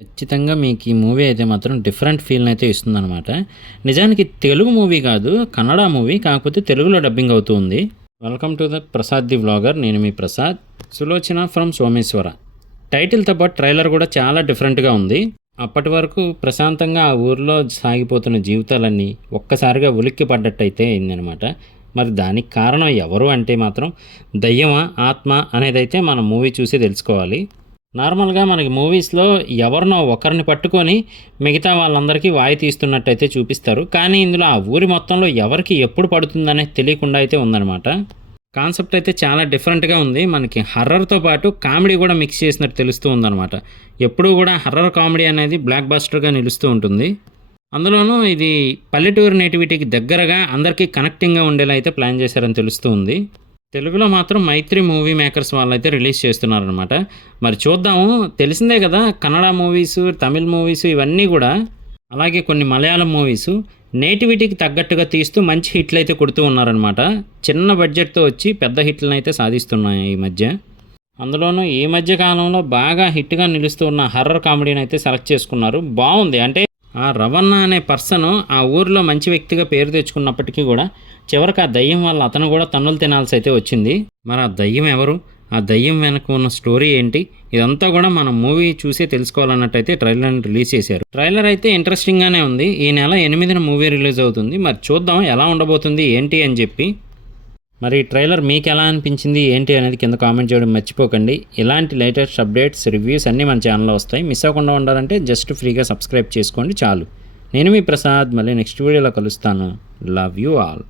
ఖచ్చితంగా మీకు ఈ మూవీ అయితే మాత్రం డిఫరెంట్ ఫీల్‌ని అయితే ఇస్తుందనమాట. నిజానికి తెలుగు మూవీ కాదు, కన్నడ మూవీ. కాకపోతే తెలుగులో డబ్బింగ్ అవుతూ ఉంది. Welcome to the Prasad the vlogger. నేను మీ ప్రసాద్. సులోచన ఫ్రమ్ సోమేశ్వర. టైటిల్‌తో పాటు ట్రైలర్ కూడా చాలా డిఫరెంట్‌గా ఉంది. అప్పటి వరకు ప్రశాంతంగా ఆ ఊర్లో సాగిపోతున్న జీవితాలన్నీ ఒక్కసారిగా ఉలిక్కి పడ్డట్టయితే అయిందనమాట. మరి దానికి కారణం ఎవరు అంటే మాత్రం దయ్యమా, ఆత్మ అనేదైతే మనం మూవీ చూసి తెలుసుకోవాలి. నార్మల్‌గా మనకి మూవీస్‌లో ఎవరినో ఒకరిని పట్టుకొని మిగతా వాళ్ళందరికీ వాయి తీస్తున్నట్టయితే చూపిస్తారు. కానీ ఇందులో ఆ ఊరి మొత్తంలో ఎవరికి ఎప్పుడు పడుతుందనేది తెలియకుండా అయితే ఉందనమాట. కాన్సెప్ట్ అయితే చాలా డిఫరెంట్‌గా ఉంది. మనకి హర్రర్‌తో పాటు కామెడీ కూడా మిక్స్ చేసినట్టు తెలుస్తూ ఉందనమాట. ఎప్పుడూ కూడా హర్రర్ కామెడీ అనేది బ్లాక్ బస్టర్‌గా నిలుస్తూ ఉంటుంది. అందులోనూ ఇది పల్లెటూరు నేటివిటీకి దగ్గరగా అందరికీ కనెక్టింగ్‌గా ఉండేలా అయితే ప్లాన్ చేశారని తెలుస్తూ ఉంది. తెలుగులో మాత్రం మైత్రి మూవీ మేకర్స్ వాళ్ళైతే రిలీజ్ చేస్తున్నారనమాట. మరి చూద్దాము. తెలిసిందే కదా, కన్నడ మూవీసు, తమిళ్ మూవీసు ఇవన్నీ కూడా, అలాగే కొన్ని మలయాళం మూవీసు నేటివిటీకి తగ్గట్టుగా తీస్తూ మంచి హిట్లు అయితే కొడుతూ ఉన్నారనమాట. చిన్న బడ్జెట్తో వచ్చి పెద్ద హిట్లను అయితే సాధిస్తున్నాయి ఈ మధ్య. అందులోనూ ఈ మధ్య కాలంలో బాగా హిట్గా నిలుస్తూ ఉన్న హర్రర్ కామెడీని అయితే సెలెక్ట్ చేసుకున్నారు. బాగుంది. అంటే ఆ రవణ అనే పర్సన్ ఆ ఊరిలో మంచి వ్యక్తిగా పేరు తెచ్చుకున్నప్పటికీ కూడా చివరికి ఆ దయ్యం వల్ల అతను కూడా తన్నులు తినాల్సి అయితే వచ్చింది. మరి ఆ దయ్యం ఎవరు, ఆ దయ్యం వెనక ఉన్న స్టోరీ ఏంటి, ఇదంతా కూడా మనం మూవీ చూసే తెలుసుకోవాలన్నట్టయితే ట్రైలర్ని రిలీజ్ చేశారు. ట్రైలర్ అయితే ఇంట్రెస్టింగ్గానే ఉంది. ఈ నెల 8న మూవీ రిలీజ్ అవుతుంది. మరి చూద్దాం ఎలా ఉండబోతుంది ఏంటి అని చెప్పి. మరి ట్రైలర్ మీకు ఎలా అనిపించింది ఏంటి అనేది కింద కామెంట్ చేయడం మర్చిపోకండి. ఇలాంటి లేటెస్ట్ అప్డేట్స్, రివ్యూస్ అన్నీ మన ఛానల్లో వస్తాయి. మిస్ అవ్వకుండా ఉండాలంటే జస్ట్ ఫ్రీగా సబ్స్క్రైబ్ చేసుకోండి చాలు. నేను మీ ప్రసాద్. మళ్ళీ నెక్స్ట్ వీడియోలో కలుస్తాను. Love you all.